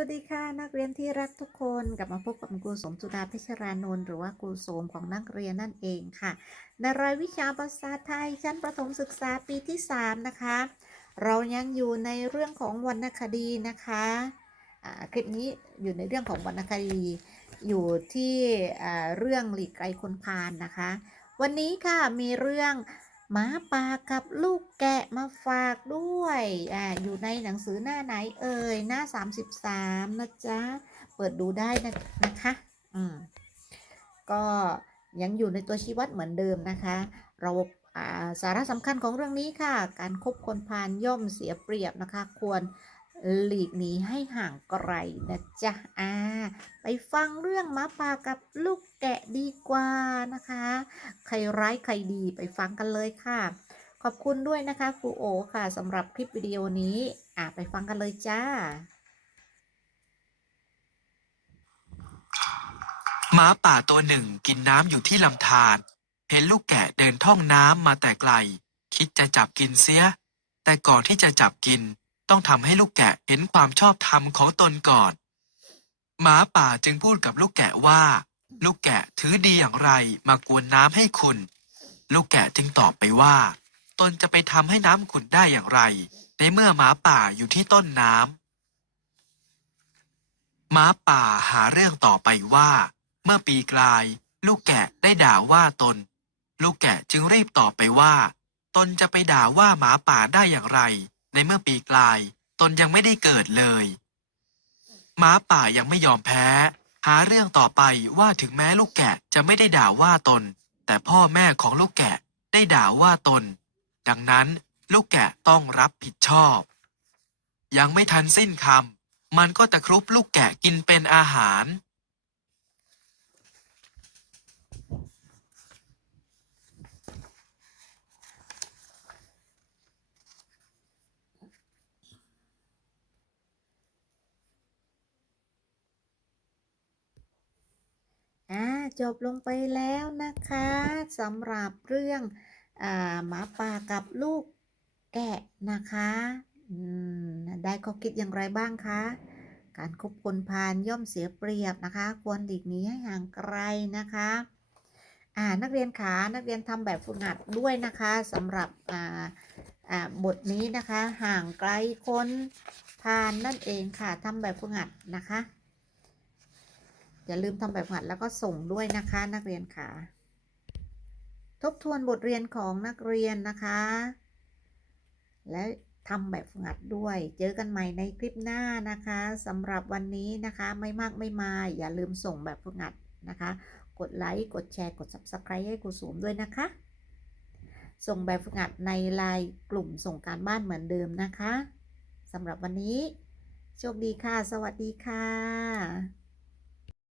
วัสดีค่ะนักเรียนที่รักทุกคนกลับมาพบกับครูสมสุดาเพชรานนท์หรือว่าครูโสมของนักเรียนนั่นเองค่ะ ในรายวิชาภาษาไทยชั้นประถมศึกษาปีที่ 3 นะคะ เรายังอยู่ในเรื่องของวรรณคดีนะคะคลิปนี้อยู่ในเรื่องของวรรณคดี อยู่ที่เรื่องหลีกไกลคนพาลนะคะ วันนี้ค่ะมีเรื่อง หมาป่ากับลูกแกะมาฝากด้วยอ่าอยู่ในหนังสือหน้าไหนเอ่ย หน้า 33 นะจ๊ะ เปิดดูได้นะนะคะ อืม ก็ยังอยู่ในตัวชีวัดเหมือนเดิมนะคะ เราอ่าสาระสำคัญของเรื่องนี้ค่ะ การคบคนพานย่อมเสียเปรียบนะคะ ควร หลีกหนีให้ห่างไกลนะจ๊ะอ่าไปฟังเรื่องหมาป่ากับลูกแกะดีกว่านะคะ ใครร้ายใครดีไปฟังกันเลยค่ะ ขอบคุณด้วยนะคะครูโอค่ะสำหรับคลิปวิดีโอนี้อะไปฟังกันเลยจ้า หมาป่าตัวหนึ่งกินน้ำอยู่ที่ลำธารเห็นลูกแกะเดินท่องน้ำมาแต่ไกล คิดจะจับกินเสีย แต่ก่อนที่จะจับกิน ต้องทำให้ลูกแกะเห็นความชอบธรรมของตนก่อน หมาป่าจึงพูดกับลูกแกะว่า ลูกแกะถือดีอย่างไรมากวนน้ำให้คุณ ลูกแกะจึงตอบไปว่า ตนจะไปทำให้น้ำขุ่นได้อย่างไร ในเมื่อหมาป่าอยู่ที่ต้นน้ำหมาป่าหาเรื่องต่อไปว่า เมื่อปีกลาย ลูกแกะได้ด่าว่าตน ลูกแกะจึงรีบตอบไปว่า ตนจะไปด่าว่าหมาป่าได้อย่างไร ในเมื่อปีกลาย ตนยังไม่ได้เกิดเลยหมาป่ายังไม่ยอมแพ้ หาเรื่องต่อไปว่าถึงแม้ลูกแกะจะไม่ได้ด่าว่าตน แต่พ่อแม่ของลูกแกะได้ด่าว่าตน ดังนั้นลูกแกะต้องรับผิดชอบ ยังไม่ทันสิ้นคำมันก็ตะครุบลูกแกะกินเป็นอาหาร อ่า จบลงไปแล้วนะคะสำหรับเรื่องหมาป่ากับลูกแกะนะคะได้ข้อคิดอย่างไรบ้างคะ การคบคนพาลย่อมเสียเปรียบนะคะ ควรหลีกหนีให้ห่างไกลนะคะอ่านักเรียนขานักเรียนทำแบบฝึกหัดด้วยนะคะสำหรับอ่าอ่าบทนี้นะคะ ห่างไกลคนพาลนั่นเองค่ะทำแบบฝึกหัดนะคะ อย่าลืมทำแบบฝึกหัดแล้วก็ส่งด้วยนะคะนักเรียนค่ะ ทบทวนบทเรียนของนักเรียนนะคะ และทำแบบฝึกหัดด้วย เจอกันใหม่ในคลิปหน้านะคะสำหรับวันนี้นะคะไม่มากไม่มายอย่าลืมส่งแบบฝึกหัดนะคะ กดไลค์กดแชร์กด subscribe ให้ครูสูมด้วยนะคะ ส่งแบบฝึกหัดในไลน์กลุ่มส่งการบ้านเหมือนเดิมนะคะสำหรับวันนี้ โชคดีค่ะ สวัสดีค่ะ